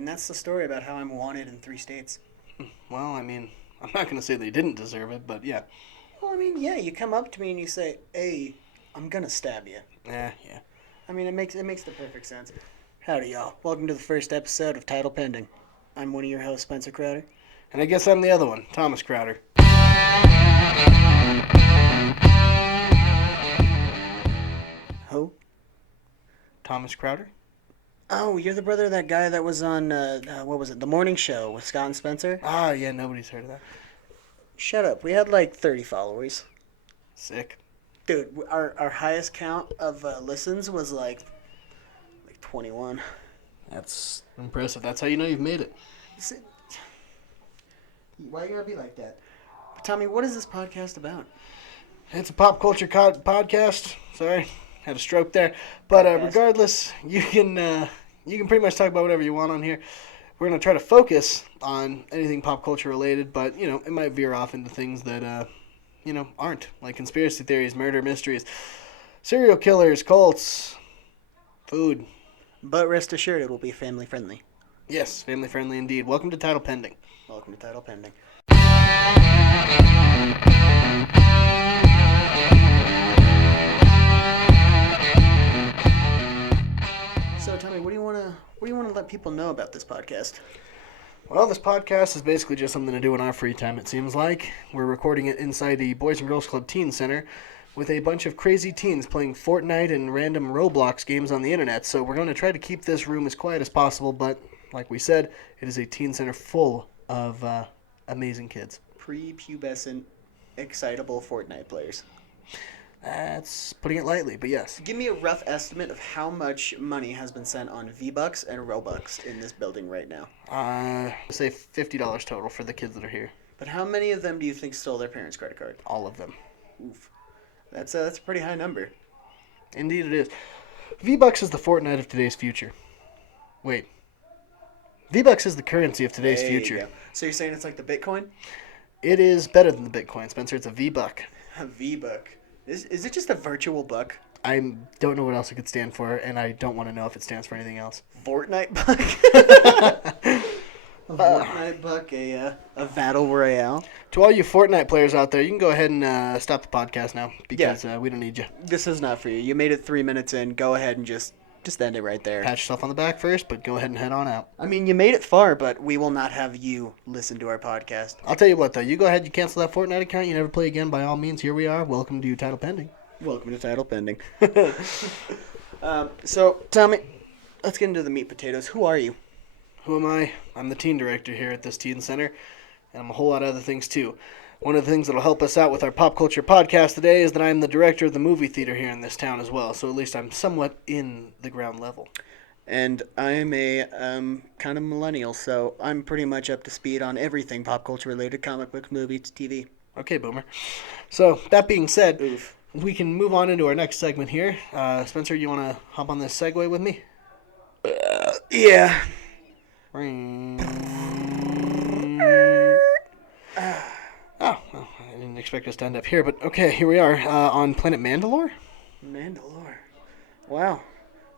And that's the story about how I'm wanted in 3 states. Well, I mean, I'm not going to say they didn't deserve it, but yeah. Well, I mean, yeah, you come up to me and you say, "Hey, I'm gonna stab you." Yeah. I mean, it makes the perfect sense. Howdy, y'all. Welcome to the first episode of Title Pending. I'm one of your hosts, Spencer Crowder. And I guess I'm the other one, Thomas Crowder. Who? Thomas Crowder? Oh, you're the brother of that guy that was on, what was it, The Morning Show with Scott and Spencer? Ah, yeah, nobody's heard of that. Shut up. We had like 30 followers. Sick. Dude, our highest count of listens was like 21. That's impressive. That's how you know you've made it. Why you gotta be like that? But Tommy, what is this podcast about? It's a pop culture podcast. Sorry, had a stroke there. But regardless, you can pretty much talk about whatever you want on here. We're going to try to focus on anything pop culture related, but, it might veer off into things that, aren't. Like conspiracy theories, murder mysteries, serial killers, cults, food. But rest assured, it will be family friendly. Yes, family friendly indeed. Welcome to Title Pending. Welcome to Title Pending. So, Tommy, what do you want to let people know about this podcast? Well, this podcast is basically just something to do in our free time, it seems like. We're recording it inside the Boys and Girls Club Teen Center with a bunch of crazy teens playing Fortnite and random Roblox games on the internet. So we're going to try to keep this room as quiet as possible, but like we said, it is a teen center full of amazing kids. Prepubescent, excitable Fortnite players. That's putting it lightly, but yes. Give me a rough estimate of how much money has been spent on V-Bucks and Robux in this building right now. Say $50 total for the kids that are here. But how many of them do you think stole their parents' credit card? All of them. Oof. That's a pretty high number. Indeed it is. V-Bucks is the Fortnite of today's future. Wait. V-Bucks is the currency of today's future. So you're saying it's like the Bitcoin? It is better than the Bitcoin, Spencer. It's a V-Buck. A V-Buck. Is it just a virtual buck? I don't know what else it could stand for, and I don't want to know if it stands for anything else. Fortnite buck? A Fortnite buck, a battle royale. To all you Fortnite players out there, you can go ahead and stop the podcast now, because we don't need you. This is not for you. You made it 3 minutes in. Go ahead and just end it right there. Pat yourself on the back first, but go ahead and head on out. I mean, you made it far, but we will not have you listen to our podcast. I'll tell you what, though. You go ahead, you cancel that Fortnite account, you never play again, by all means, here we are. Welcome to Title Pending. Welcome to Title Pending. So, Tommy, let's get into the meat potatoes. Who are you? Who am I? I'm the teen director here at this teen center, and I'm a whole lot of other things, too. One of the things that will help us out with our pop culture podcast today is that I'm the director of the movie theater here in this town as well, so at least I'm somewhat in the ground level. And I'm a kind of millennial, so I'm pretty much up to speed on everything pop culture related, comic books, movies, TV. Okay, Boomer. So, that being said, Oof. we can move on into our next segment here. Spencer, you want to hop on this segue with me? Yeah. Oh, well, I didn't expect us to end up here, but okay, here we are on planet Mandalore. Mandalore. Wow.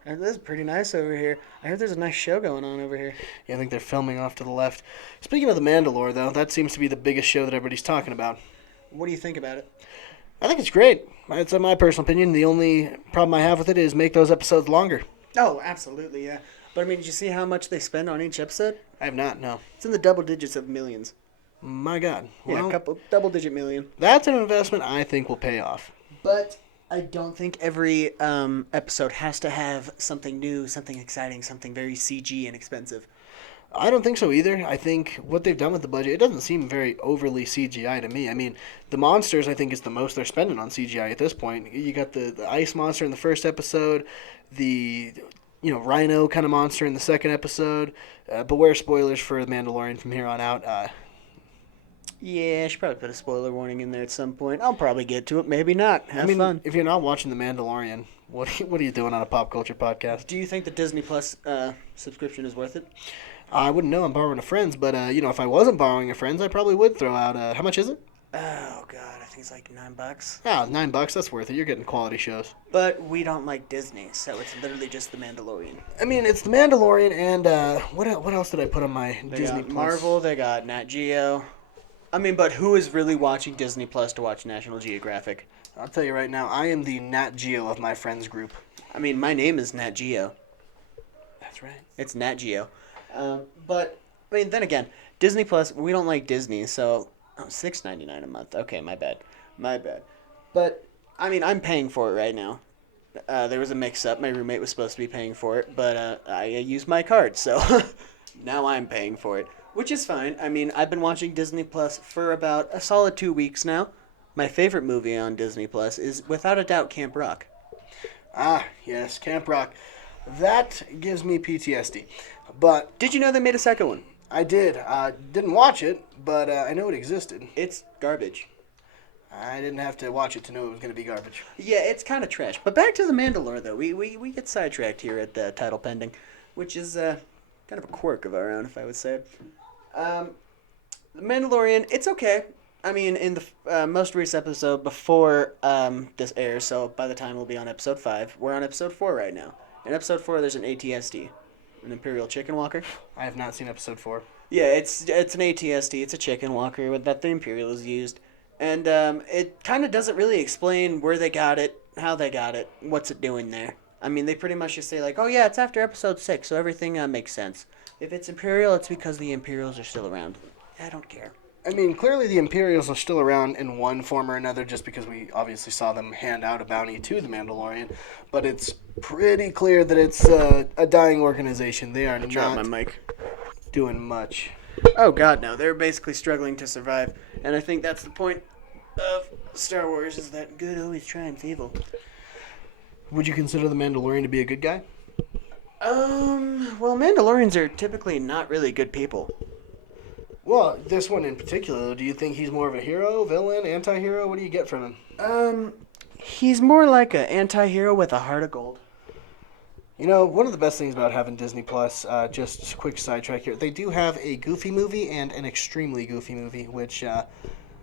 This is pretty nice over here. I heard there's a nice show going on over here. Yeah, I think they're filming off to the left. Speaking of the Mandalore, though, that seems to be the biggest show that everybody's talking about. What do you think about it? I think it's great. It's my personal opinion. The only problem I have with it is make those episodes longer. Oh, absolutely, yeah. But I mean, did you see how much they spend on each episode? I have not, no. It's in the double digits of millions. My God. Yeah, Well, a couple double-digit million. that's an investment I think will pay off. But I don't think every episode has to have something new, something exciting, something very CG and expensive. I don't think so either. I think what they've done with the budget, it doesn't seem very overly CGI to me. I mean, the monsters, I think, is the most they're spending on CGI at this point. You got the ice monster in the first episode, the rhino kind of monster in the second episode. Beware spoilers for The Mandalorian from here on out. Yeah, I should probably put a spoiler warning in there at some point. I'll probably get to it, maybe not. Have fun. If you're not watching The Mandalorian, what are you doing on a pop culture podcast? Do you think the Disney Plus subscription is worth it? I wouldn't know. I'm borrowing a friend's, but if I wasn't borrowing a friend's, I probably would throw out. How much is it? Oh god, I think it's like $9. Ah, $9, that's worth it. You're getting quality shows. But we don't like Disney, so it's literally just The Mandalorian. I mean, it's The Mandalorian and what else did I put on my They Disney got Plus? Marvel, they got Nat Geo. I mean, but who is really watching Disney Plus to watch National Geographic? I'll tell you right now, I am the Nat Geo of my friends group. I mean, my name is Nat Geo. That's right. It's Nat Geo. But I mean, then again, Disney Plus. We don't like Disney, so $6.99 a month. Okay, my bad. But I mean, I'm paying for it right now. There was a mix-up. My roommate was supposed to be paying for it, but I used my card, so now I'm paying for it, which is fine. I mean, I've been watching Disney Plus for about a solid 2 weeks now. My favorite movie on Disney Plus is, without a doubt, Camp Rock. Ah, yes, Camp Rock. That gives me PTSD. But Did you know they made a second one? I did. Didn't watch it, but I know it existed. It's garbage. I didn't have to watch it to know it was going to be garbage. Yeah, it's kind of trash. But back to The Mandalore, though. We get sidetracked here at the title pending, which is kind of a quirk of our own, if I would say. The Mandalorian, it's okay. I mean, in the most recent episode before this airs, so by the time we'll be on episode 5, we're on episode 4 right now. In episode 4, there's an ATSD, an Imperial Chicken Walker. I have not seen episode 4. Yeah, it's an ATSD. It's a chicken walker that the Imperials used. And it kind of doesn't really explain where they got it, how they got it, what's it doing there. I mean, they pretty much just say, like, oh yeah, it's after episode 6, so everything makes sense. If it's Imperial, it's because the Imperials are still around. I don't care. I mean, clearly the Imperials are still around in one form or another just because we obviously saw them hand out a bounty to the Mandalorian. But it's pretty clear that it's a dying organization. They are Drop my not mic. doing much. Oh god, no. They're basically struggling to survive. And I think that's the point of Star Wars, is that good always triumphs evil. Would you consider the Mandalorian to be a good guy? Well, Mandalorians are typically not really good people. Well, this one in particular, do you think he's more of a hero, villain, anti-hero? What do you get from him? He's more like an anti-hero with a heart of gold. You know, one of the best things about having Disney Plus, just a quick sidetrack here, they do have a Goofy movie and an extremely Goofy movie, which,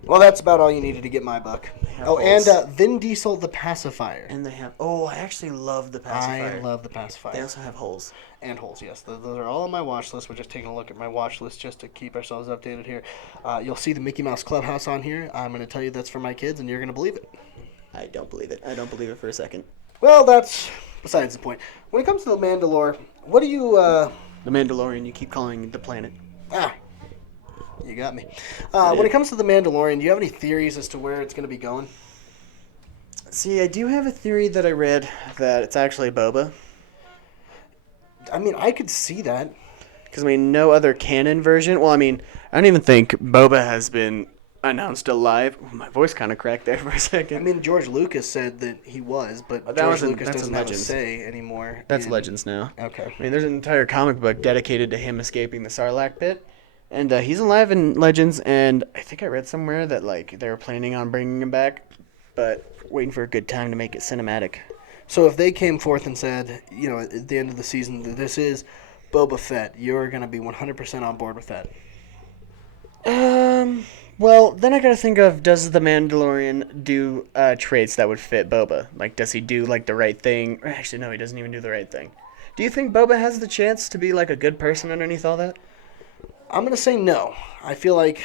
well, that's about all you needed to get my buck. Oh, holes. and Vin Diesel, the pacifier. And they have... Oh, I actually love the pacifier. I love the pacifier. They also have holes. And holes, yes. Those are all on my watch list. We're just taking a look at my watch list just to keep ourselves updated here. You'll see the Mickey Mouse Clubhouse on here. I'm going to tell you that's for my kids, and you're going to believe it. I don't believe it. I don't believe it for a second. Well, that's besides the point. When it comes to the Mandalore, what do you... The Mandalorian, you keep calling it the planet. You got me. When it comes to the Mandalorian, do you have any theories as to where it's going to be going? See, I do have a theory that I read that it's actually Boba. I mean, I could see that. Because, I mean, no other canon version. Well, I mean, I don't even think Boba has been announced alive. Oh, my voice kind of cracked there for a second. I mean, George Lucas said that he was, but George Lucas doesn't have a say anymore. That's Legends now. Okay. I mean, there's an entire comic book dedicated to him escaping the Sarlacc pit. And he's alive in Legends, and I think I read somewhere that, like, they were planning on bringing him back, but waiting for a good time to make it cinematic. So if they came forth and said, you know, at the end of the season, that this is Boba Fett, you're going to be 100% on board with that? Well, then I gotta think of, does the Mandalorian do traits that would fit Boba? Like, does he do, like, the right thing? Actually, no, he doesn't even do the right thing. Do you think Boba has the chance to be, like, a good person underneath all that? I'm going to say no. I feel like,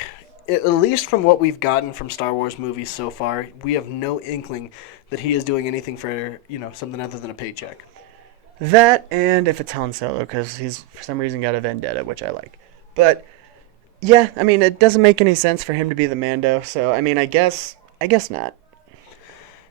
at least from what we've gotten from Star Wars movies so far, we have no inkling that he is doing anything for, you know, something other than a paycheck. That, and if it's Han Solo, because he's, for some reason, got a vendetta, which I like. But, yeah, I mean, it doesn't make any sense for him to be the Mando, so, I mean, I guess not.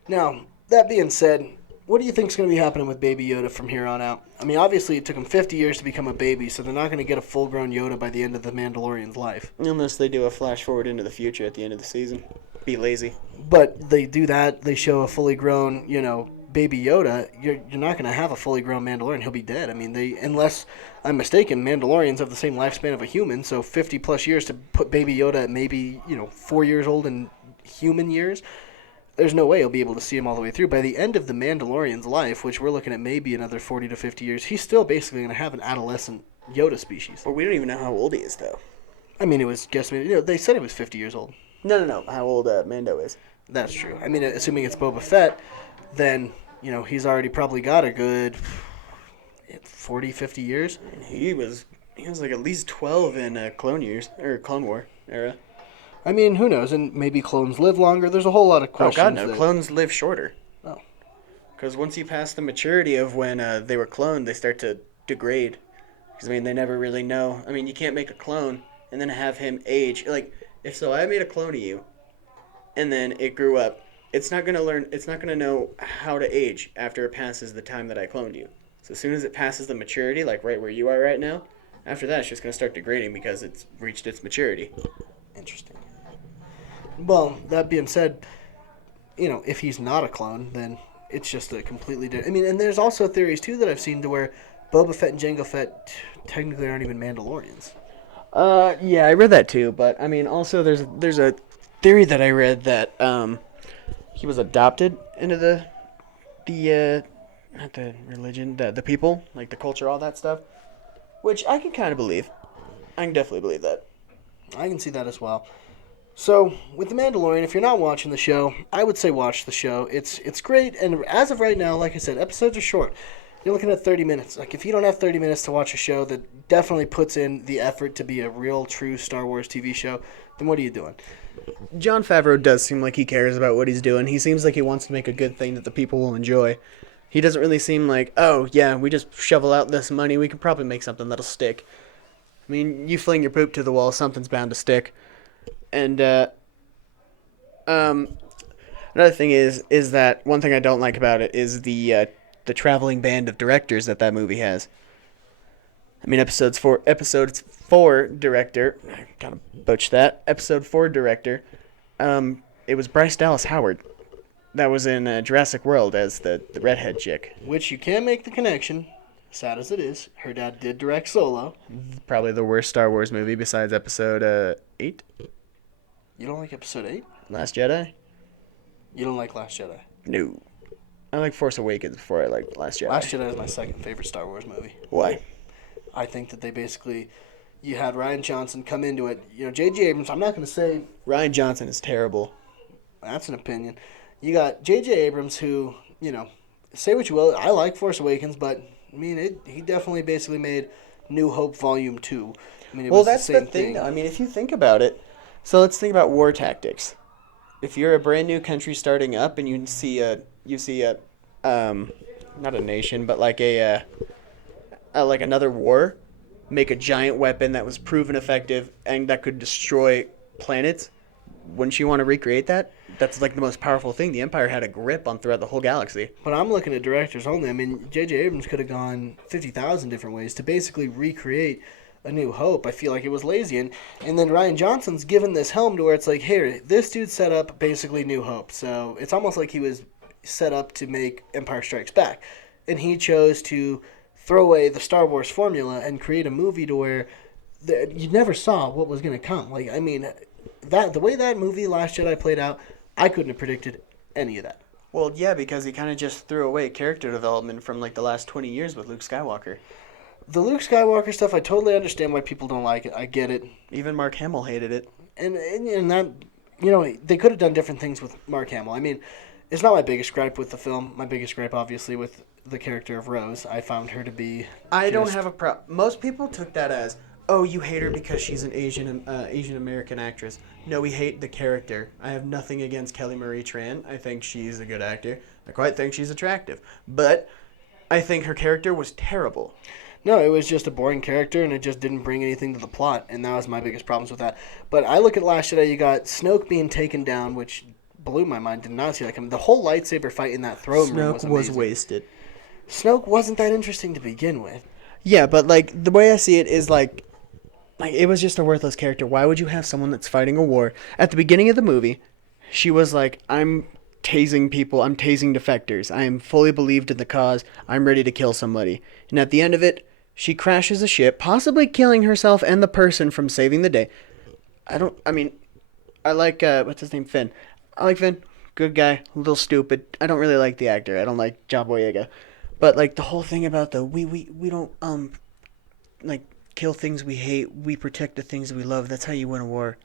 Now, that being said, what do you think is going to be happening with Baby Yoda from here on out? I mean, obviously it took him 50 years to become a baby, so they're not going to get a full-grown Yoda by the end of the Mandalorian's life. Unless they do a flash forward into the future at the end of the season. Be lazy. But they do that, they show a fully grown, you know, Baby Yoda, you're not going to have a fully grown Mandalorian. He'll be dead. I mean, unless I'm mistaken, Mandalorians have the same lifespan of a human, so 50 plus years to put Baby Yoda at maybe, 4 years old in human years, there's no way he'll be able to see him all the way through. By the end of the Mandalorian's life, which we're looking at maybe another 40 to 50 years, he's still basically going to have an adolescent Yoda species. Well, we don't even know how old he is, though. I mean, it was guesstimated. They said he was 50 years old. No. How old Mando is? That's true. I mean, assuming it's Boba Fett, then, he's already probably got a good 40, 50 years. And he was like at least 12 in Clone years or Clone War era. I mean, who knows? And maybe clones live longer. There's a whole lot of questions. Oh God, no! Clones live shorter. Oh, because once you pass the maturity of when they were cloned, they start to degrade. Because they never really know. You can't make a clone and then have him age. Like, if I made a clone of you, and then it grew up, it's not gonna know how to age after it passes the time that I cloned you. So as soon as it passes the maturity, like right where you are right now, after that it's just gonna start degrading because it's reached its maturity. Interesting. Well, that being said, if he's not a clone, then it's just a completely different. And there's also theories too that I've seen to where Boba Fett and Jango Fett technically aren't even Mandalorians. Yeah, I read that too. But also there's a theory that I read that he was adopted into the not the religion, the people, like the culture, all that stuff, which I can kind of believe. I can definitely believe that. I can see that as well. So, with The Mandalorian, if you're not watching the show, I would say watch the show. It's great, and as of right now, like I said, episodes are short. You're looking at 30 minutes. Like, if you don't have 30 minutes to watch a show that definitely puts in the effort to be a real, true Star Wars TV show, then what are you doing? Jon Favreau does seem like he cares about what he's doing. He seems like he wants to make a good thing that the people will enjoy. He doesn't really seem like, oh, yeah, we just shovel out this money, we could probably make something that'll stick. You fling your poop to the wall, something's bound to stick. And another thing is that one thing I don't like about it is the traveling band of directors that movie has. Episode 4 director, I kind of butchered that. Episode 4 director, it was Bryce Dallas Howard. That was in Jurassic World as the redhead chick. Which you can make the connection, sad as it is. Her dad did direct Solo. Probably the worst Star Wars movie besides Episode 8. You don't like Episode 8? Last Jedi? You don't like Last Jedi? No. I like Force Awakens before I like Last Jedi. Last Jedi is my second favorite Star Wars movie. Why? I think that they basically... You had Rian Johnson come into it. J.J. Abrams, I'm not going to say... Rian Johnson is terrible. That's an opinion. You got J.J. Abrams who, say what you will. I like Force Awakens, but, he definitely basically made New Hope Volume 2. That's the thing, though. If you think about it... So let's think about war tactics. If you're a brand new country starting up and you see a not a nation, but like like another war, make a giant weapon that was proven effective and that could destroy planets, wouldn't you want to recreate that? That's like the most powerful thing. The Empire had a grip on throughout the whole galaxy. But I'm looking at directors only. J.J. Abrams could have gone 50,000 different ways to basically recreate A New Hope. I feel like it was lazy. And then Rian Johnson's given this helm to where it's like, here, this dude set up basically New Hope. So it's almost like he was set up to make Empire Strikes Back. And he chose to throw away the Star Wars formula and create a movie to where you never saw what was going to come. The way that movie Last Jedi played out, I couldn't have predicted any of that. Well, yeah, because he kind of just threw away character development from the last 20 years with Luke Skywalker. The Luke Skywalker stuff, I totally understand why people don't like it. I get it. Even Mark Hamill hated it. And that, they could have done different things with Mark Hamill. It's not my biggest gripe with the film. My biggest gripe, obviously, with the character of Rose. I found her to be... I don't have a problem. Most people took that as, oh, you hate her because she's an Asian American actress. No, we hate the character. I have nothing against Kelly Marie Tran. I think she's a good actor. I quite think she's attractive. But I think her character was terrible. No, it was just a boring character, and it just didn't bring anything to the plot, and that was my biggest problems with that. But I look at Last Jedi, you got Snoke being taken down, which blew my mind. Did not see that coming. The whole lightsaber fight in that throne room was amazing. Snoke was wasted. Snoke wasn't that interesting to begin with. Yeah, but the way I see it is it was just a worthless character. Why would you have someone that's fighting a war? At the beginning of the movie, she was like, I'm tasing people, I'm tasing defectors, I am fully believed in the cause, I'm ready to kill somebody. And at the end of it, she crashes a ship, possibly killing herself and the person from saving the day. I like, what's his name, Finn. I like Finn. Good guy, a little stupid. I don't really like the actor. I don't like John Boyega. But, the whole thing about we don't, kill things we hate, we protect the things we love, that's how you win a war.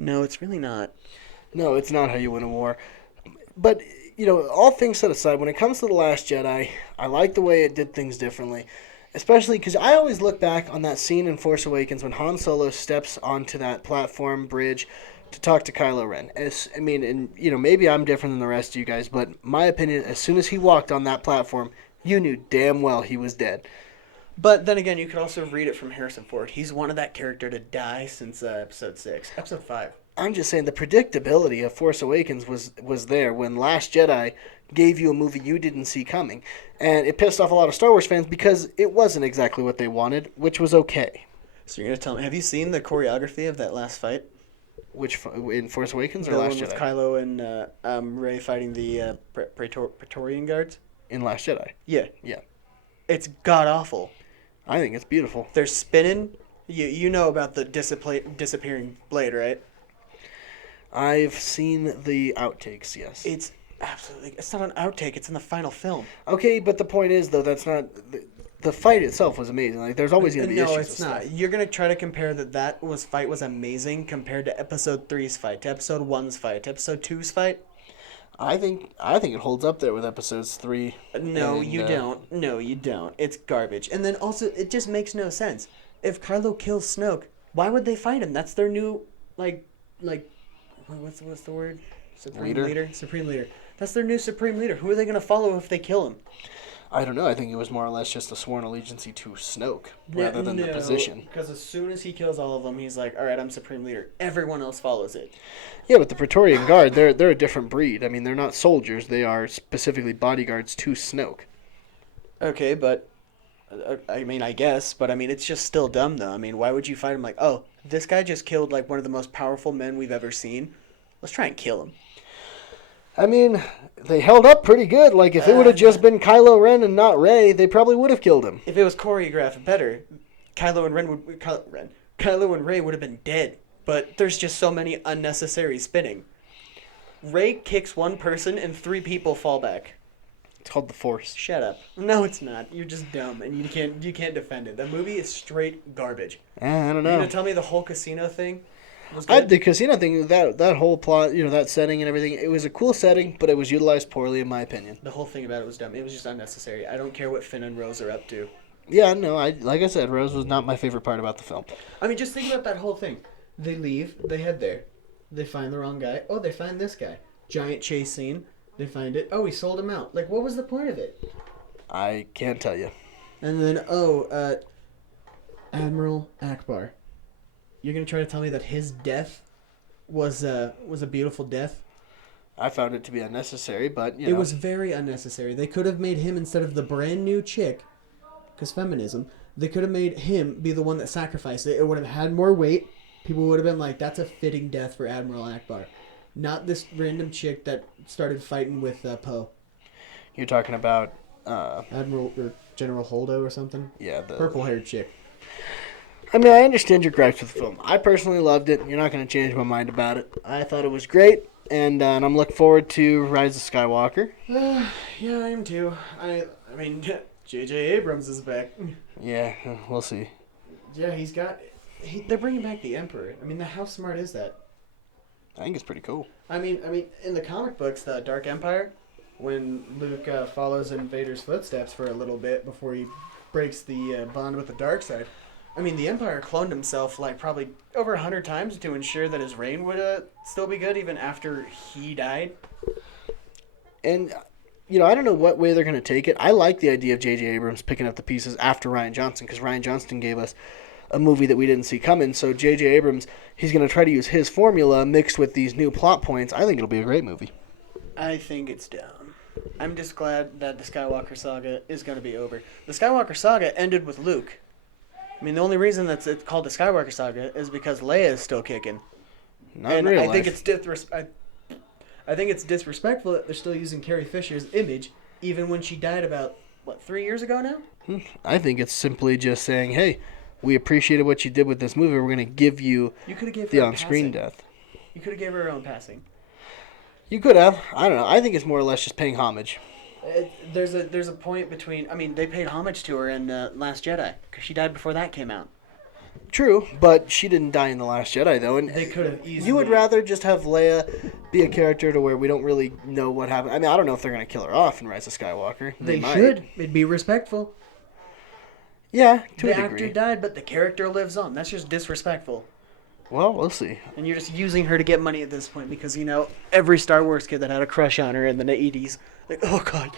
No, it's really not. No, it's not how you win a war. But, all things set aside, when it comes to The Last Jedi, I like the way it did things differently. Especially because I always look back on that scene in Force Awakens when Han Solo steps onto that platform bridge to talk to Kylo Ren. Maybe I'm different than the rest of you guys, but my opinion, as soon as he walked on that platform, you knew damn well he was dead. But then again, you could also read it from Harrison Ford. He's wanted that character to die since Episode 6. Episode 5. I'm just saying the predictability of Force Awakens was there when Last Jedi gave you a movie you didn't see coming. And it pissed off a lot of Star Wars fans because it wasn't exactly what they wanted, which was okay. So you're going to tell me, have you seen the choreography of that last fight? In Force Awakens or the Last one with Jedi? Kylo and Rey fighting the Praetorian Guards? In Last Jedi. Yeah. Yeah. It's god-awful. I think it's beautiful. They're spinning. You know about the disappearing blade, right? I've seen the outtakes, yes. It's not an outtake. It's in the final film. Okay, but the point is, though, that's not... The fight itself was amazing. Like, there's always going to be issues. No, it's not. Stuff. You're going to try to compare that fight was amazing compared to Episode 3's fight, to Episode 1's fight, to Episode 2's fight? I think it holds up there with Episodes 3. No, you don't. No, you don't. It's garbage. And then also, it just makes no sense. If Kylo kills Snoke, why would they fight him? That's their new, what's the word? Supreme leader. That's their new supreme leader. Who are they going to follow if they kill him? I don't know. I think it was more or less just a sworn allegiance to Snoke rather than the position. Because as soon as he kills all of them, he's like, all right, I'm supreme leader. Everyone else follows it. Yeah, but the Praetorian Guard, they're a different breed. I mean, they're not soldiers. They are specifically bodyguards to Snoke. Okay, but... I guess, but it's just still dumb, though. Why would you fight him like, oh, this guy just killed, one of the most powerful men we've ever seen? Let's try and kill him. They held up pretty good. Like, if it would have just been Kylo Ren and not Rey, they probably would have killed him. If it was choreographed better, Kylo and Rey would have been dead. But there's just so many unnecessary spinning. Rey kicks one person and 3 people fall back. It's called the Force. Shut up. No, it's not. You're just dumb, and you can't defend it. That movie is straight garbage. I don't know. You gonna tell me the whole casino thing was good? The casino thing, that whole plot, that setting and everything, it was a cool setting, but it was utilized poorly, in my opinion. The whole thing about it was dumb. It was just unnecessary. I don't care what Finn and Rose are up to. Yeah, no, like I said, Rose was not my favorite part about the film. Just think about that whole thing. They leave, they head there. They find the wrong guy. Oh, they find this guy. Giant chase scene. They find it. Oh, he sold him out. What was the point of it? I can't tell you. And then, Admiral Akbar. You're going to try to tell me that his death was a beautiful death? I found it to be unnecessary, but, It was very unnecessary. They could have made him, instead of the brand new chick, because feminism, they could have made him be the one that sacrificed it. It would have had more weight. People would have been like, that's a fitting death for Admiral Akbar. Not this random chick that started fighting with Poe. You're talking about... Admiral or General Holdo or something? Yeah, the... Purple-haired chick. I understand your gripes with the film. I personally loved it. You're not going to change my mind about it. I thought it was great, and I'm looking forward to Rise of Skywalker. Yeah, I am too. J.J. Abrams is back. Yeah, we'll see. Yeah, they're bringing back the Emperor. How smart is that? I think it's pretty cool. In the comic books, the Dark Empire, when Luke follows in Vader's footsteps for a little bit before he breaks the bond with the dark side, the Empire cloned himself probably over 100 times to ensure that his reign would still be good even after he died. And, I don't know what way they're going to take it. I like the idea of J.J. Abrams picking up the pieces after Rian Johnson, because Rian Johnson gave us a movie that we didn't see coming. So J.J. Abrams, he's going to try to use his formula mixed with these new plot points. I think it'll be a great movie. I think it's dumb. I'm just glad that the Skywalker saga is going to be over. The Skywalker saga ended with Luke. The only reason it's called the Skywalker saga is because Leia is still kicking. Not in real life. I think it's disrespectful that they're still using Carrie Fisher's image, even when she died about, 3 years ago now? I think it's simply just saying, hey, we appreciated what you did with this movie. We're going to give you the on-screen death. You could have gave her her own passing. You could have. I don't know. I think it's more or less just paying homage. There's a point between... they paid homage to her in Last Jedi, because she died before that came out. true, but she didn't die in The Last Jedi, though. And They could have easily. you would rather just have Leia be a character to where we don't really know what happened. I mean, I don't know if they're going to kill her off in Rise of Skywalker. They might. should. It'd be respectful. Yeah, to The a actor degree. died, but the character lives on. That's just disrespectful. Well, we'll see. And you're just using her to get money at this point because, you know, every Star Wars kid that had a crush on her in the 80s, like, oh God,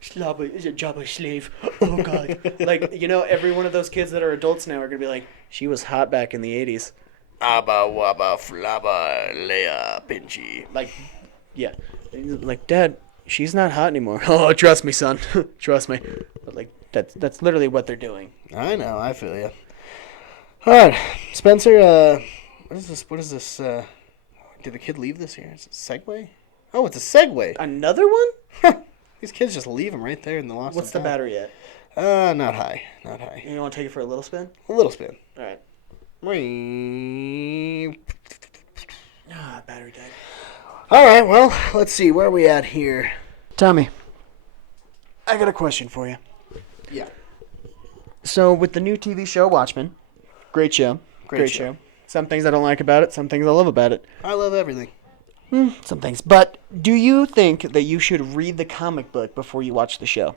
Jabba is a Jabba slave, oh God. Like, you know, every one of those kids that are adults now are going to be like, she was hot back in the 80s. Abba wabba flabba Leia Pinchy. Like, yeah. Like, Dad, she's not hot anymore. Oh, trust me, son. Trust me. But, like, that's literally what they're doing. I know, I feel you. All right, Spencer. What is this? Did the kid leave this here? Is it a Segway? Oh, it's a Segway. Another one? These kids just leave them right there in the lost. What's the battery at? Not high. Not high. You want to take it for a little spin? A little spin. All right. Whee. Battery died. All right, well, let's see. Where are we at here? Tommy, I got a question for you. Yeah. So, with the new TV show Watchmen, great show. Great show. Some things I don't like about it, some things I love about it. I love everything. Some things. But do you think that you should read the comic book before you watch the show?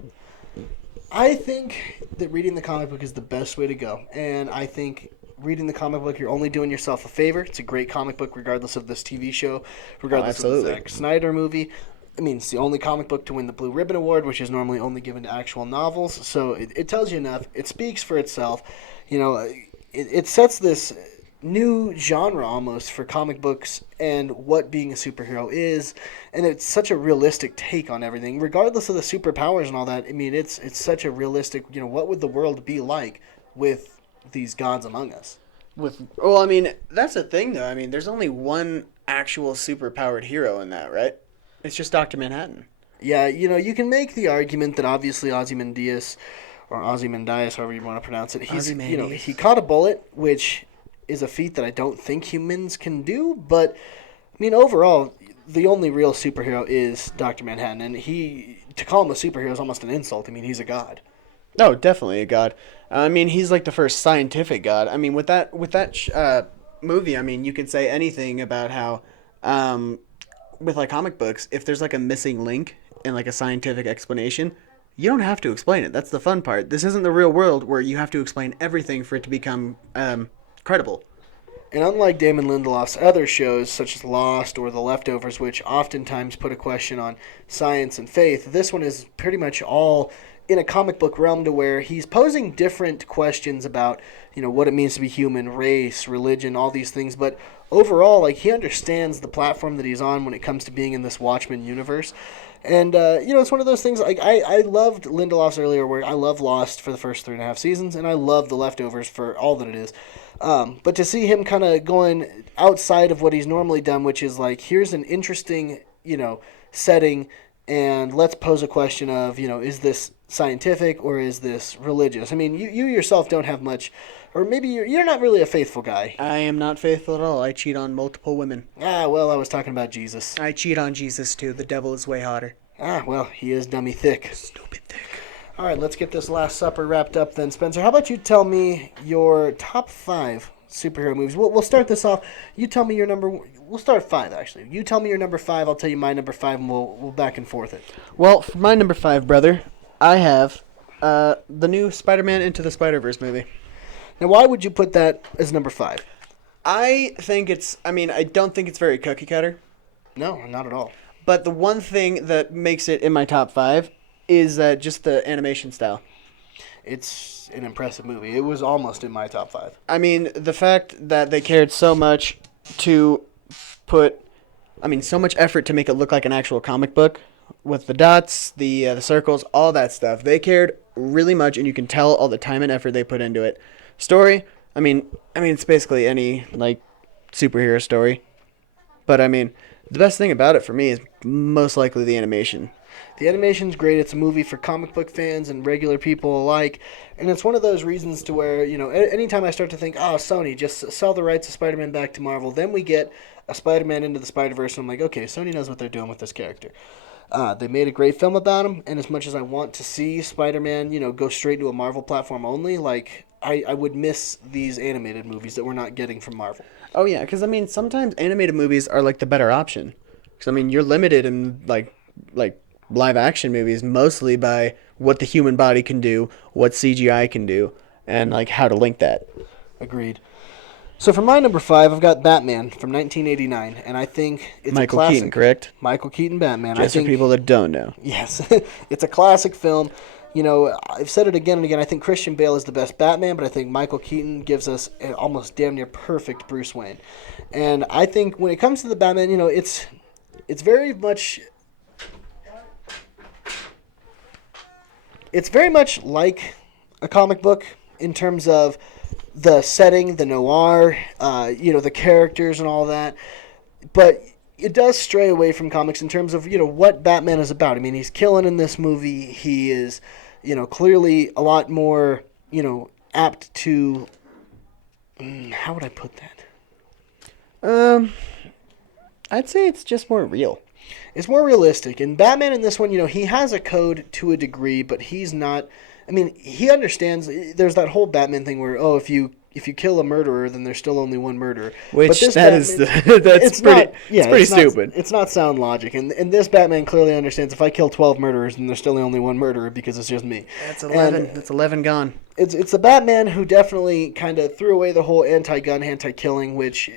I think that reading the comic book is the best way to go. And I think reading the comic book, you're only doing yourself a favor. It's a great comic book regardless of this TV show, regardless of the Zack Snyder movie. I mean, it's the only comic book to win the Blue Ribbon Award, which is normally only given to actual novels. So it tells you enough. It speaks for itself. You know, it sets this new genre almost for comic books and what being a superhero is, and it's such a realistic take on everything, regardless of the superpowers and all that. I mean, it's such a realistic. You know, what would the world be like with these gods among us? Well, I mean, that's the thing, though. I mean, there's only one actual superpowered hero in that, right? It's just Dr. Manhattan. Yeah, you know, you can make the argument that obviously Ozymandias, or Ozymandias, however you want to pronounce it, he caught a bullet, which is a feat that I don't think humans can do. But I mean, overall, the only real superhero is Dr. Manhattan, and to call him a superhero is almost an insult. I mean, he's a god. No, definitely a god. I mean, he's like the first scientific god. I mean, with that movie, I mean, you can say anything about how, with like comic books, if there's like a missing link in like a scientific explanation, you don't have to explain it. That's the fun part. This isn't the real world where you have to explain everything for it to become credible. And unlike Damon Lindelof's other shows, such as Lost or The Leftovers, which oftentimes put a question on science and faith, this one is pretty much all in a comic book realm to where he's posing different questions about, you know, what it means to be human, race, religion, all these things. But overall, like, he understands the platform that he's on when it comes to being in this Watchmen universe. And, you know, it's one of those things, like, I loved Lindelof's earlier work. I love Lost for the first 3.5 seasons, and I love The Leftovers for all that it is. But to see him kind of going outside of what he's normally done, which is like, here's an interesting, you know, setting, and let's pose a question of, you know, is this scientific or is this religious? I mean, you yourself don't have much, or maybe you're not really a faithful guy. I am not faithful at all. I cheat on multiple women. Well, I was talking about Jesus. I cheat on Jesus too. The devil is way hotter. Well, he is dummy thick. Stupid thick. All right, let's get this Last Supper wrapped up then. Spencer, how about you tell me your top 5 superhero movies? We'll start this off. You tell me your number. We'll start 5, actually. You tell me your number 5. I'll tell you my number 5, and we'll back and forth it. Well, for my number 5, brother, I have the new Spider-Man Into the Spider-Verse movie. Now, why would you put that as number 5? I don't think it's very cookie cutter. No, not at all. But the one thing that makes it in my top 5 is just the animation style. It's an impressive movie. It was almost in my top 5. I mean, the fact that they cared so much to put, so much effort to make it look like an actual comic book with the dots, the circles, all that stuff. They cared really much, and you can tell all the time and effort they put into it. Story, it's basically any like superhero story, but the best thing about it for me is most likely the animation. The animation's great. It's a movie for comic book fans and regular people alike. And it's one of those reasons to where, you know, anytime I start to think, Sony, just sell the rights of Spider-Man back to Marvel, then we get a Spider-Man Into the Spider-Verse, and I'm like, okay, Sony knows what they're doing with this character. They made a great film about him, and as much as I want to see Spider-Man, you know, go straight to a Marvel platform only, like, I would miss these animated movies that we're not getting from Marvel. Oh yeah, because I mean, sometimes animated movies are like the better option. Because I mean, you're limited in like live action movies mostly by what the human body can do, what CGI can do, and like how to link that. Agreed. So for my number 5, I've got Batman from 1989, and I think it's Michael a classic. Keaton, correct? Michael Keaton Batman. Just for people that don't know. Yes, it's a classic film. You know, I've said it again and again. I think Christian Bale is the best Batman, but I think Michael Keaton gives us an almost damn near perfect Bruce Wayne. And I think when it comes to the Batman, you know, it's very much like a comic book in terms of the setting, the noir, you know, the characters and all that. But it does stray away from comics in terms of, you know, what Batman is about. I mean, he's killing in this movie. He is, you know, clearly a lot more, you know, apt to... how would I put that? I'd say it's just more real. It's more realistic. And Batman in this one, you know, he has a code to a degree, but he's not... I mean, he understands... There's that whole Batman thing where, oh, if you kill a murderer, then there's still only one murderer. Which that's pretty stupid. It's not sound logic. And this Batman clearly understands if I kill 12 murderers, then there's still only one murderer because it's just me. That's 11. That's 11 gone. It's a Batman who definitely kind of threw away the whole anti-gun, anti-killing, which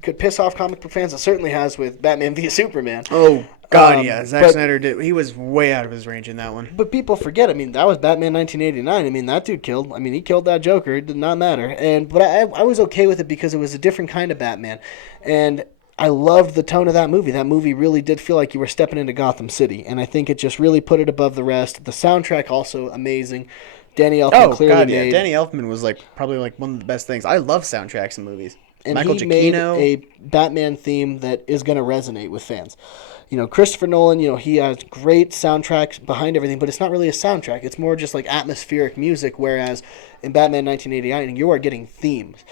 could piss off comic book fans. It certainly has with Batman v Superman. Oh, God, yeah. Zack Snyder did. He was way out of his range in that one. But people forget. I mean, that was Batman 1989. I mean, that dude killed. I mean, he killed that Joker. It did not matter. But I was okay with it because it was a different kind of Batman. And I loved the tone of that movie. That movie really did feel like you were stepping into Gotham City. And I think it just really put it above the rest. The soundtrack also amazing. Danny Elfman clearly made... Danny Elfman was probably one of the best things. I love soundtracks in movies. And Michael he Giacchino. made a Batman theme that is going to resonate with fans. You know, Christopher Nolan, you know, he has great soundtracks behind everything, but it's not really a soundtrack. It's more just like atmospheric music, whereas in Batman 1989, you are getting themes.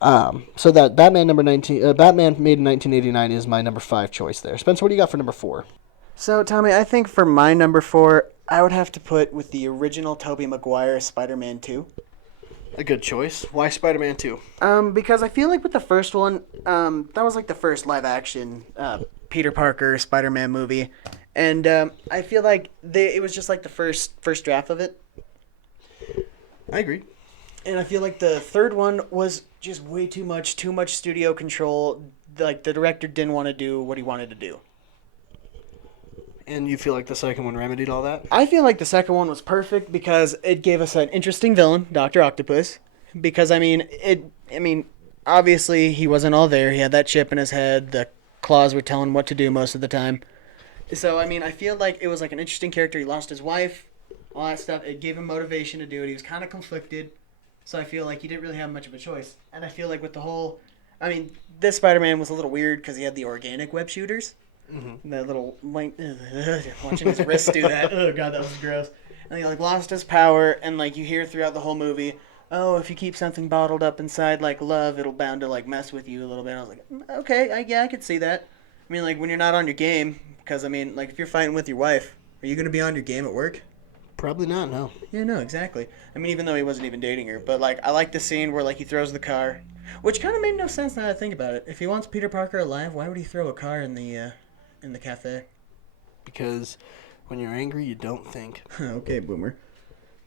So that Batman Batman made in 1989 is my number 5 choice there. Spencer, what do you got for number 4? So, Tommy, I think for my number 4, I would have to put with the original Tobey Maguire Spider-Man 2. A good choice. Why Spider-Man 2? Because I feel like with the first one, that was like the first live-action Peter Parker Spider-Man movie, and I feel like it was just like the first draft of it. I agree. And I feel like the third one was just way too much studio control. Like the director didn't want to do what he wanted to do. And you feel like the second one remedied all that? I feel like the second one was perfect because it gave us an interesting villain, Dr. Octopus. Because I mean, obviously he wasn't all there. He had that chip in his head. The claws were telling what to do most of the time. So I mean, I feel like it was like an interesting character. He lost his wife, all that stuff. It gave him motivation to do it. He was kind of conflicted. So I feel like he didn't really have much of a choice. And I feel like with the whole, I mean, this Spider-Man was a little weird because he had the organic web shooters. Mm-hmm. That little watching his wrist do that. Oh god, that was gross. And he lost his power, and you hear throughout the whole movie, oh, if you keep something bottled up inside like love, it'll bound to mess with you a little bit. I was like, okay, I could see that. I mean, when you're not on your game, because I mean, if you're fighting with your wife, are you gonna be on your game at work? Probably not. No. Yeah, no, exactly. I mean, even though he wasn't even dating her, but I like the scene where he throws the car, which kind of made no sense now that I think about it. If he wants Peter Parker alive, why would he throw a car in the cafe? Because when you're angry, you don't think. Okay, boomer.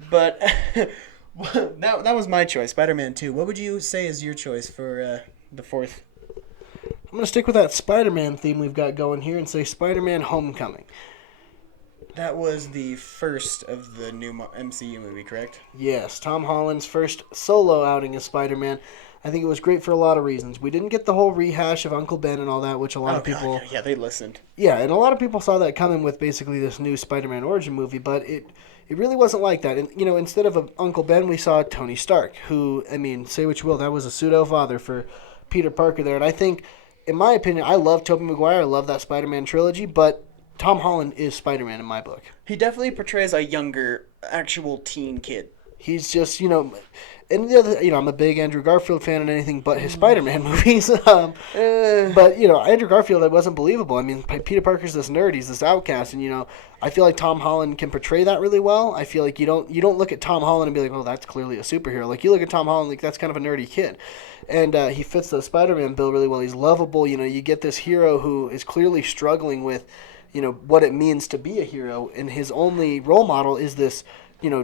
But that was my choice, Spider-Man 2. What would you say is your choice for the fourth? I'm going to stick with that Spider-Man theme we've got going here and say Spider-Man Homecoming. That was the first of the new MCU movie, correct? Yes, Tom Holland's first solo outing as Spider-Man. I think it was great for a lot of reasons. We didn't get the whole rehash of Uncle Ben and all that, which a lot of people... God, yeah, they listened. Yeah, and a lot of people saw that coming with basically this new Spider-Man origin movie, but it really wasn't like that. And, instead of Uncle Ben, we saw Tony Stark, who, I mean, say what you will, that was a pseudo-father for Peter Parker there. And I think, in my opinion, I love Tobey Maguire, I love that Spider-Man trilogy, but Tom Holland is Spider-Man in my book. He definitely portrays a younger, actual teen kid. He's just, and the other, I'm a big Andrew Garfield fan and anything but his Spider-Man movies. But, Andrew Garfield, it wasn't believable. I mean, Peter Parker's this nerd, he's this outcast, and, I feel like Tom Holland can portray that really well. I feel like you don't look at Tom Holland and be like, oh, that's clearly a superhero. Like, you look at Tom Holland, like, that's kind of a nerdy kid. And he fits the Spider-Man bill really well. He's lovable. You get this hero who is clearly struggling with, what it means to be a hero, and his only role model is this,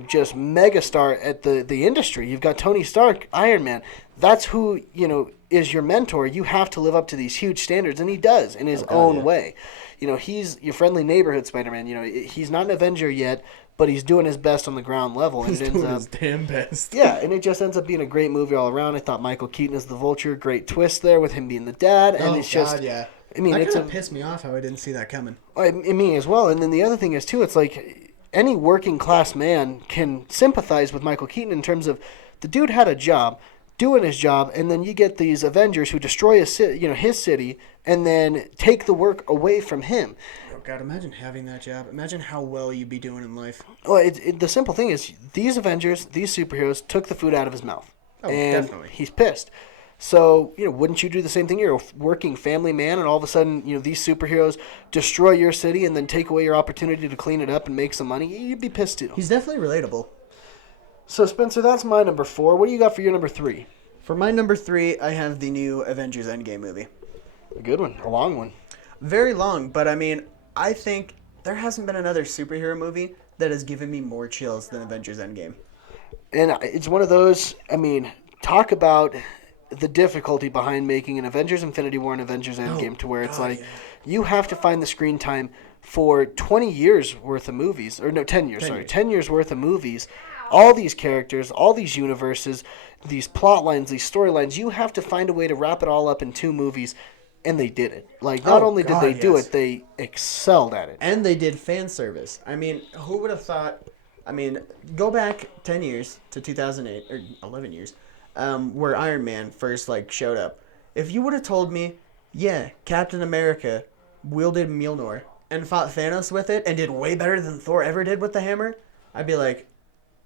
just megastar at the industry. You've got Tony Stark, Iron Man. That's who, is your mentor. You have to live up to these huge standards, and he does in his own way. He's your friendly neighborhood Spider-Man. He's not an Avenger yet, but he's doing his best on the ground level. And He's doing his damn best. Yeah, and it just ends up being a great movie all around. I thought Michael Keaton as the Vulture, great twist there with him being the dad. And it's just, yeah. I mean, That it's kind of pissed me off how I didn't see that coming. me as well. And then the other thing is, too, it's like any working class man can sympathize with Michael Keaton in terms of the dude had a job, doing his job, and then you get these Avengers who destroy his city, and then take the work away from him. Oh God, imagine having that job. Imagine how well you'd be doing in life. Well, the simple thing is, these Avengers, these superheroes, took the food out of his mouth. Oh, and definitely. He's pissed. So, wouldn't you do the same thing? You're a working family man, and all of a sudden, these superheroes destroy your city and then take away your opportunity to clean it up and make some money. You'd be pissed too. He's definitely relatable. So, Spencer, that's my number 4. What do you got for your number 3? For my number 3, I have the new Avengers Endgame movie. A good one. A long one. Very long, but I mean, I think there hasn't been another superhero movie that has given me more chills than Avengers Endgame. And it's one of those, talk about the difficulty behind making an Avengers Infinity War and Avengers Endgame to where it's you have to find the screen time for 20 years worth of movies, or no, 10 years, 10 years worth of movies, all these characters, all these universes, these plot lines, these storylines. You have to find a way to wrap it all up in 2 movies, and they did it. Like, not only did they do it, they excelled at it. And they did fan service. I mean, who would have thought? I mean, go back 10 years to 2008, or 11 years, where Iron Man first, showed up. If you would have told me, yeah, Captain America wielded Mjolnir and fought Thanos with it and did way better than Thor ever did with the hammer, I'd be like,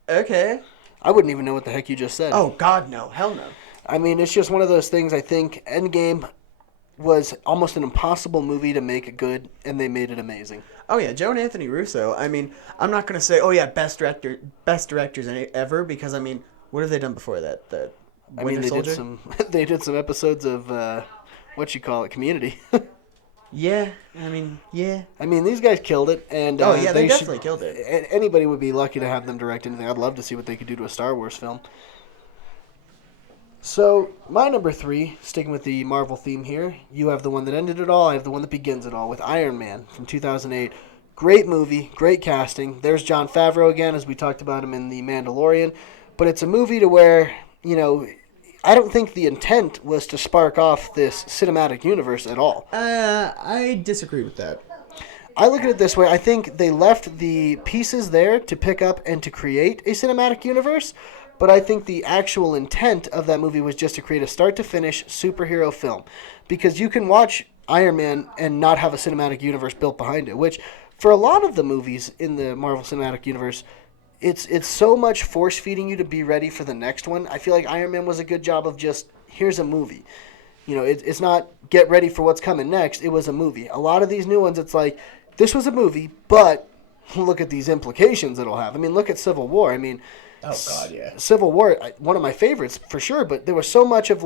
okay. I wouldn't even know what the heck you just said. Oh, God, no. Hell no. I mean, it's just one of those things. I think Endgame was almost an impossible movie to make good, and they made it amazing. Oh, yeah, Joe and Anthony Russo. I mean, I'm not going to say, oh, yeah, best directors ever, because, I mean, what have they done before that? Winter Soldier? They did some episodes of, Community. Yeah, I mean, yeah. I mean, these guys killed it, and they definitely killed it. Anybody would be lucky to have them direct anything. I'd love to see what they could do to a Star Wars film. So, my number 3, sticking with the Marvel theme here, you have the one that ended it all, I have the one that begins it all, with Iron Man from 2008. Great movie, great casting. There's Jon Favreau again, as we talked about him in The Mandalorian. But it's a movie to where, I don't think the intent was to spark off this cinematic universe at all. I disagree with that. I look at it this way. I think they left the pieces there to pick up and to create a cinematic universe, but I think the actual intent of that movie was just to create a start-to-finish superhero film. Because you can watch Iron Man and not have a cinematic universe built behind it, which for a lot of the movies in the Marvel Cinematic Universe, it's so much force-feeding you to be ready for the next one. I feel like Iron Man was a good job of just, here's a movie. It's not get ready for what's coming next. It was a movie. A lot of these new ones, it's like, this was a movie, but look at these implications it'll have. I mean, look at Civil War. I mean, oh, God, yeah. Civil War, one of my favorites for sure, but there was so much of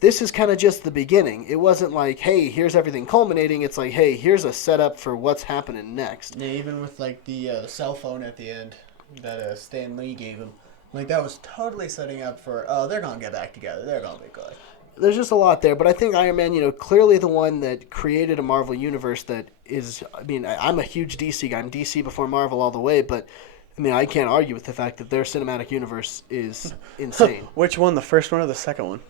this is kind of just the beginning. It wasn't like, hey, here's everything culminating. It's like, hey, here's a setup for what's happening next. Yeah, even with the cell phone at the end that Stan Lee gave him. That was totally setting up for, they're going to get back together. They're going to be good. There's just a lot there, but I think Iron Man, clearly the one that created a Marvel universe that is, I mean, I'm a huge DC guy. I'm DC before Marvel all the way, but, I mean, I can't argue with the fact that their cinematic universe is insane. Which one, the first one or the second one?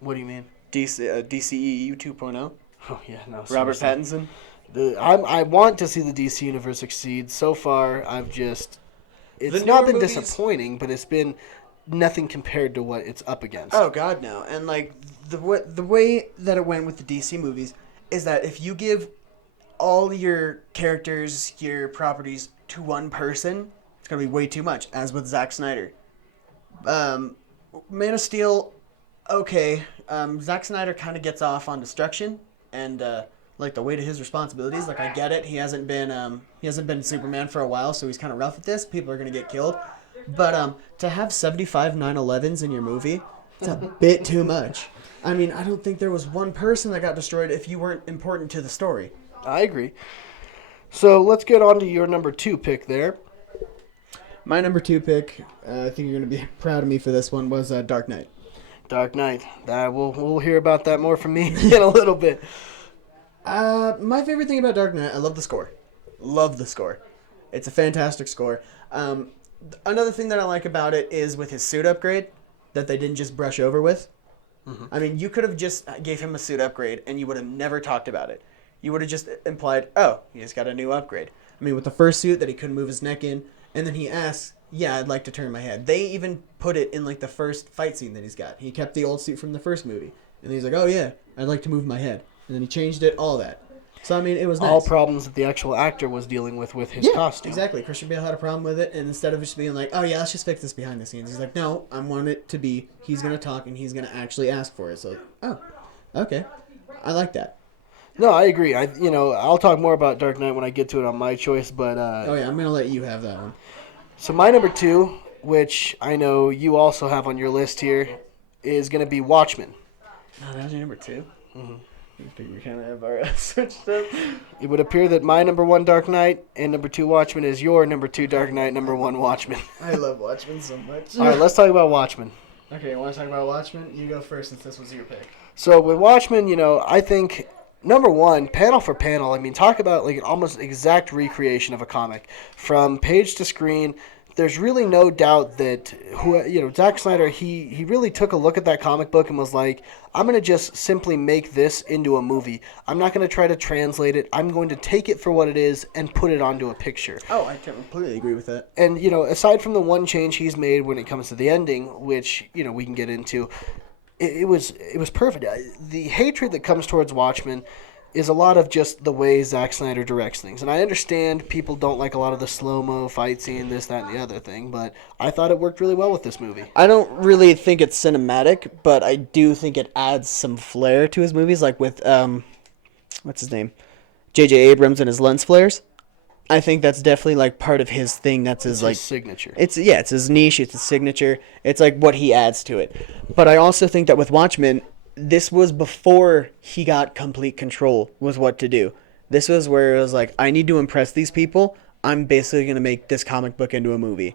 What do you mean? DCEU 2.0? Oh, yeah, no. Robert seriously. Pattinson? I want to see the DC universe succeed. So far, it's not been disappointing, but it's been nothing compared to what it's up against. Oh, God, no. And, the way that it went with the DC movies is that if you give all your characters, your properties to one person, it's going to be way too much, as with Zack Snyder. Man of Steel, okay. Zack Snyder kind of gets off on destruction and like the weight of his responsibilities. Like I get it, he hasn't been Superman for a while, so he's kind of rough at this. People are gonna get killed, but to have 75 9/11s in your movie, it's a bit too much. I mean, I don't think there was one person that got destroyed if you weren't important to the story. I agree. So let's get on to your number 2 pick there. My number 2 pick, I think you're gonna be proud of me for this one, was Dark Knight. Dark Knight. We'll hear about that more from me in a little bit. My favorite thing about Dark Knight, I love the score. Love the score. It's a fantastic score. Another thing that I like about it is with his suit upgrade that they didn't just brush over with. Mm-hmm. I mean, you could have just gave him a suit upgrade and you would have never talked about it. You would have just implied, oh, he just got a new upgrade. I mean, with the first suit that he couldn't move his neck in, and then he asks, yeah, I'd like to turn my head. They even put it in like the first fight scene that he's got. He kept the old suit from the first movie. And he's like, oh yeah, I'd like to move my head. And then he changed it, all that. So, I mean, it was nice. All problems that the actual actor was dealing with his costume. Exactly. Christian Bale had a problem with it, and instead of just being like, oh yeah, let's just fix this behind the scenes, he's like, no, I want it to be, he's going to talk and he's going to actually ask for it. So, oh, okay. I like that. No, I agree. I'll talk more about Dark Knight when I get to it on my choice, but... oh yeah, I'm going to let you have that one. So my number 2, which I know you also have on your list here, is going to be Watchmen. Oh, that was your number 2? Mm-hmm. I think we kind of have our switched up. It would appear that my number 1 Dark Knight and number 2 Watchmen is your number 2 Dark Knight, number 1 Watchmen. I love Watchmen so much. All right, let's talk about Watchmen. Okay, you want to talk about Watchmen? You go first since this was your pick. So with Watchmen, I think number 1, panel for panel. I mean, talk about like an almost exact recreation of a comic from page to screen. There's really no doubt that Zack Snyder, he really took a look at that comic book and was like, I'm going to just simply make this into a movie. I'm not going to try to translate it. I'm going to take it for what it is and put it onto a picture. Oh, I completely agree with that. And, aside from the one change he's made when it comes to the ending, which, we can get into, it was perfect. The hatred that comes towards Watchmen is a lot of just the way Zack Snyder directs things. And I understand people don't like a lot of the slow-mo fight scene, this, that, and the other thing, but I thought it worked really well with this movie. I don't really think it's cinematic, but I do think it adds some flair to his movies, like with, what's his name? J.J. Abrams and his lens flares. I think that's definitely like part of his thing. That's his signature. It's his niche, it's his signature. It's like what he adds to it. But I also think that with Watchmen, this was before he got complete control with what to do. This was where it was like, I need to impress these people. I'm basically going to make this comic book into a movie.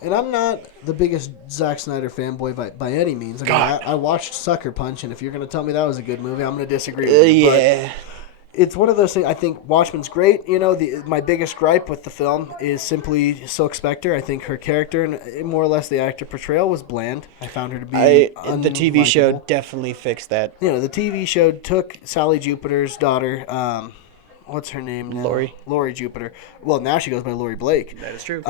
And I'm not the biggest Zack Snyder fanboy by any means. I watched Sucker Punch, and if you're going to tell me that was a good movie, I'm going to disagree with you. Yeah. But it's one of those things. I think Watchmen's great. My biggest gripe with the film is simply Silk Spectre. I think her character and more or less the actor portrayal was bland. I found her to be the TV show definitely fixed that. The TV show took Sally Jupiter's daughter. What's her name now? Laurie Jupiter. Well, now she goes by Laurie Blake. That is true.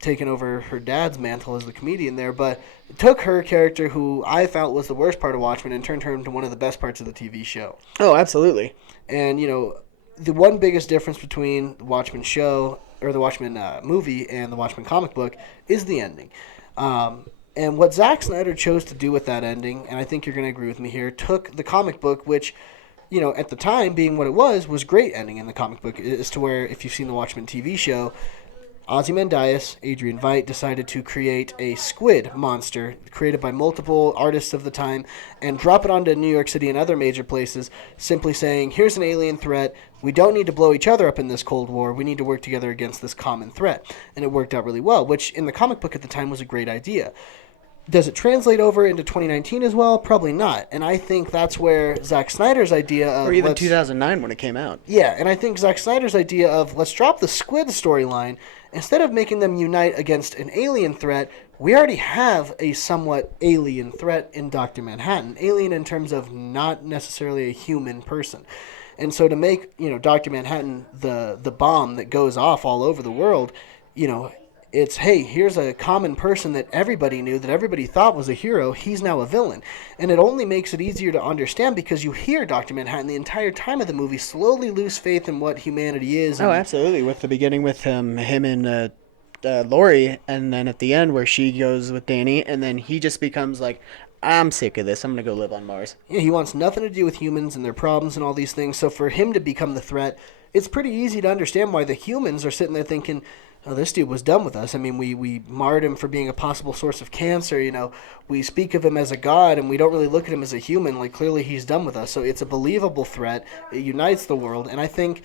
Taking over her dad's mantle as the comedian there, but it took her character, who I felt was the worst part of Watchmen, and turned her into one of the best parts of the TV show. Oh, absolutely. And, the one biggest difference between the Watchmen show, or the Watchmen movie, and the Watchmen comic book is the ending. And what Zack Snyder chose to do with that ending, and I think you're going to agree with me here, took the comic book, which, at the time, being what it was great ending in the comic book, as to where, if you've seen the Watchmen TV show, Ozymandias, Adrian Veidt, decided to create a squid monster created by multiple artists of the time and drop it onto New York City and other major places, simply saying, here's an alien threat. We don't need to blow each other up in this Cold War. We need to work together against this common threat. And it worked out really well, which in the comic book at the time was a great idea. Does it translate over into 2019 as well? Probably not. And I think that's where Zack Snyder's idea of... Or even 2009 when it came out. Yeah, and I think Zack Snyder's idea of, let's drop the squid storyline. Instead of making them unite against an alien threat, we already have a somewhat alien threat in Dr. Manhattan. Alien in terms of not necessarily a human person. And so to make, Dr. Manhattan the bomb that goes off all over the world, it's, hey, here's a common person that everybody knew, that everybody thought was a hero. He's now a villain. And it only makes it easier to understand because you hear Dr. Manhattan the entire time of the movie slowly lose faith in what humanity is. Oh, absolutely. With the beginning with him and Lori, and then at the end where she goes with Danny, and then he just becomes like, I'm sick of this. I'm gonna go live on Mars. Yeah, he wants nothing to do with humans and their problems and all these things. So for him to become the threat, it's pretty easy to understand why the humans are sitting there thinking, oh, this dude was done with us. I mean, we marred him for being a possible source of cancer. We speak of him as a god, and we don't really look at him as a human. Like, clearly he's done with us. So it's a believable threat. It unites the world. And I think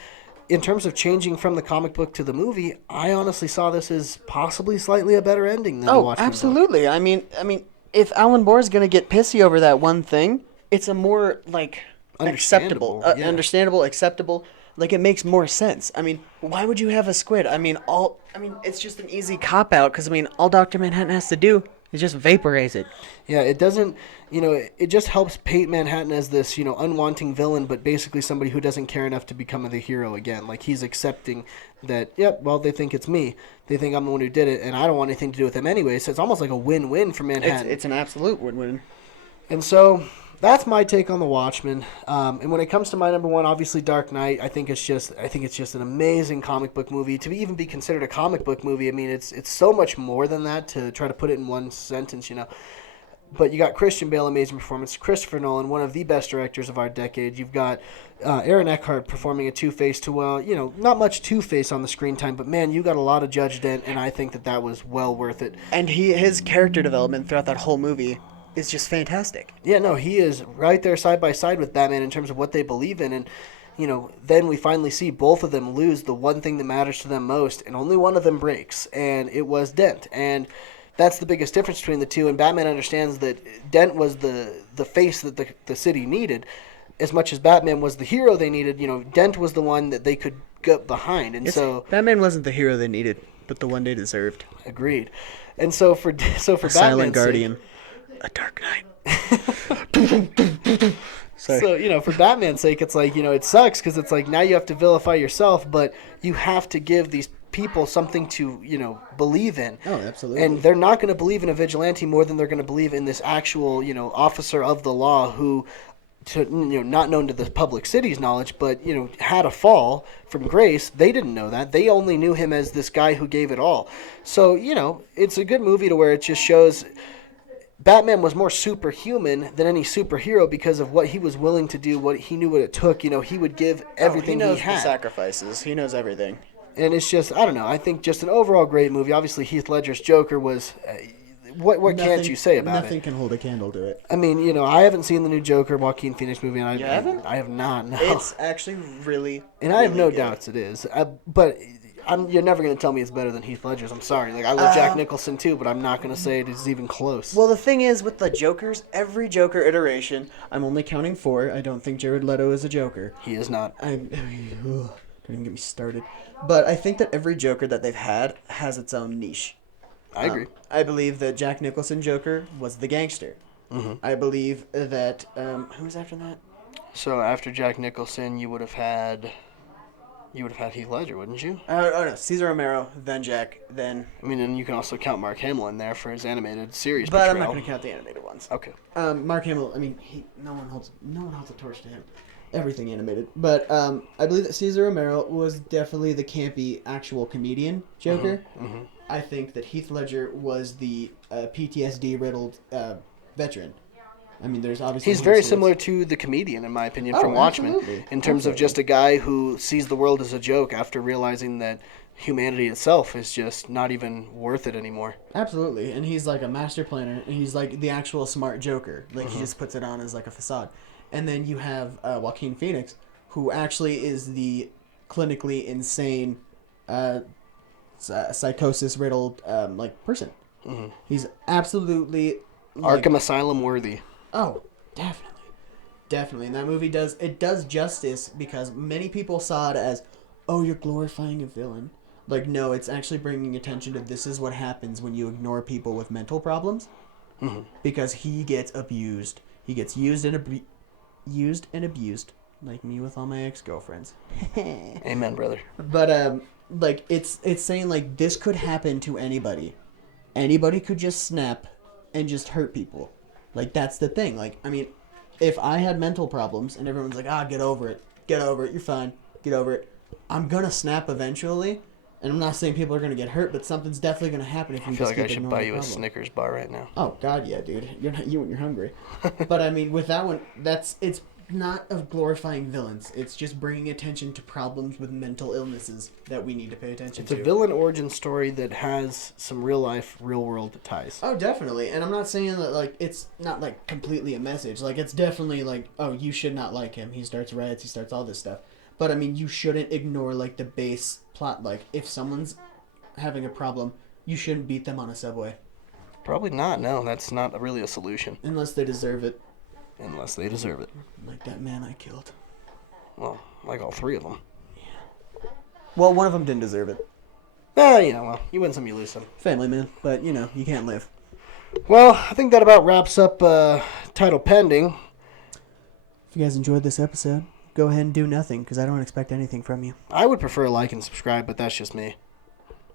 in terms of changing from the comic book to the movie, I honestly saw this as possibly slightly a better ending than the Oh, Watchmen book. absolutely. I mean, if Alan Moore is gonna get pissy over that one thing, it's a more like acceptable, Understandable, yeah. understandable, acceptable. Like it makes more sense. I mean, why would you have a squid? I mean, it's just an easy cop out because all Dr. Manhattan has to do is just vaporize it. Yeah, it doesn't, it just helps paint Manhattan as this, unwanting villain, but basically somebody who doesn't care enough to become the hero again. Like, he's accepting that, yep, well, they think it's me. They think I'm the one who did it, and I don't want anything to do with them anyway. So it's almost like a win-win for Manhattan. It's an absolute win-win. And so that's my take on the Watchmen. And when it comes to my number one, obviously Dark Knight. I think it's just an amazing comic book movie. To even be considered a comic book movie, I mean, it's so much more than that to try to put it in one sentence, But you got Christian Bale, amazing performance. Christopher Nolan, one of the best directors of our decade. You've got Aaron Eckhart performing a Two-Face not much Two-Face on the screen time, but man, you got a lot of Judge Dent, and I think that was well worth it. And his character development throughout that whole movie is just fantastic. Yeah, no, he is right there side by side with Batman in terms of what they believe in, and then we finally see both of them lose the one thing that matters to them most, and only one of them breaks, and it was Dent, and that's the biggest difference between the two, and Batman understands that Dent was the face that the city needed, as much as Batman was the hero they needed. Dent was the one that they could get behind, and so Batman wasn't the hero they needed, but the one they deserved. agreed. And so for Batman's Silent sake, Guardian, a Dark Knight. Sorry. So, for Batman's sake, it's like, it sucks because it's like now you have to vilify yourself, but you have to give these people something to, believe in. Oh, absolutely. And they're not going to believe in a vigilante more than they're going to believe in this actual, officer of the law who, not known to the public city's knowledge, but, had a fall from grace. They didn't know that. They only knew him as this guy who gave it all. So, it's a good movie to where it just shows Batman was more superhuman than any superhero because of what he was willing to do, what he knew what it took. He would give everything he knows had. the sacrifices. He knows everything. And it's just, I don't know. I think just an overall great movie. Obviously, Heath Ledger's Joker was. What can't you say about Nothing it? can hold a candle to it. I mean, I haven't seen the new Joker Joaquin Phoenix movie, and You haven't? I have not. No. It's actually really, and I have really no good. doubts it is. But you're never going to tell me it's better than Heath Ledger's. I'm sorry. Like, I love Jack Nicholson too, but I'm not going to say it is even close. Well, the thing is with the Jokers, every Joker iteration, I'm only counting 4. I don't think Jared Leto is a Joker. He is not. Don't even get me started. But I think that every Joker that they've had has its own niche. I agree. I believe that Jack Nicholson Joker was the gangster. Mm-hmm. I believe that who was after that? So after Jack Nicholson, you would have had Heath Ledger, wouldn't you? Oh no, Cesar Romero, then Jack, then. I mean, and you can also count Mark Hamill in there for his animated series. But I'm not portrayal. going to count the animated ones. Okay. Mark Hamill. I mean, no one holds a torch to him. Everything animated. But I believe that Cesar Romero was definitely the campy actual comedian Joker. Mm-hmm. I think that Heath Ledger was the PTSD riddled veteran. I mean, there's obviously He's very similar to the comedian, in my opinion, from Watchmen, absolutely. in terms of just a guy who sees the world as a joke after realizing that humanity itself is just not even worth it anymore. Absolutely, and he's like a master planner, and he's like the actual smart Joker. Like he just puts it on as like a facade. And then you have Joaquin Phoenix, who actually is the clinically insane, psychosis riddled person. Mm-hmm. He's absolutely like, Arkham Asylum worthy. Oh, definitely. And that movie does justice because many people saw it as, oh, you're glorifying a villain. Like, no, it's actually bringing attention to this is what happens when you ignore people with mental problems. Mm-hmm. Because he gets abused. He gets used and abused, like me with all my ex-girlfriends. Amen, brother. But like it's saying like this could happen to anybody. Anybody could just snap and just hurt people. Like that's the thing. Like I mean, if I had mental problems and everyone's like, get over it, you're fine, get over it. I'm gonna snap eventually, And I'm not saying people are gonna get hurt, but something's definitely gonna happen if you I feel just like I keep should ignoring buy the you a problem. Snickers bar right now. Oh God, yeah, dude. You're not you when you're hungry. But I mean, with that one, it's not of glorifying villains. It's just bringing attention to problems with mental illnesses that we need to pay attention It's to. a villain origin story that has some real life, real world ties. Oh, definitely. And I'm not saying that, like, it's not, like, completely a message. Like, it's definitely, like, oh, you should not like him. He starts riots. He starts all this stuff. But, I mean, you shouldn't ignore, like, the base plot. Like, if someone's having a problem, you shouldn't beat them on a subway. Probably not. No, that's not really a solution. Unless they deserve it. Unless they deserve it. Like that man I killed. Well, like all three of them. Well, one of them didn't deserve it. Well, you win some, you lose some. Family man. But, you know, you can't live. Well, I think that about wraps up Title Pending. If you guys enjoyed this episode, go ahead and do nothing, because I don't expect anything from you. I would prefer a like and subscribe, but that's just me.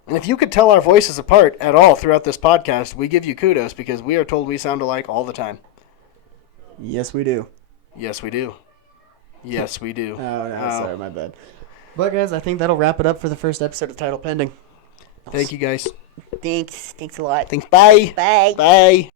And if you could tell our voices apart at all throughout this podcast, we give you kudos because we are told we sound alike all the time. Yes, we do. Yes, we do. Yes, we do. Oh, no, sorry, my bad. But, guys, I think that'll wrap it up for the first episode of Title Pending. Thank you, guys. Thanks. Thanks a lot. Thanks. Bye. Bye. Bye.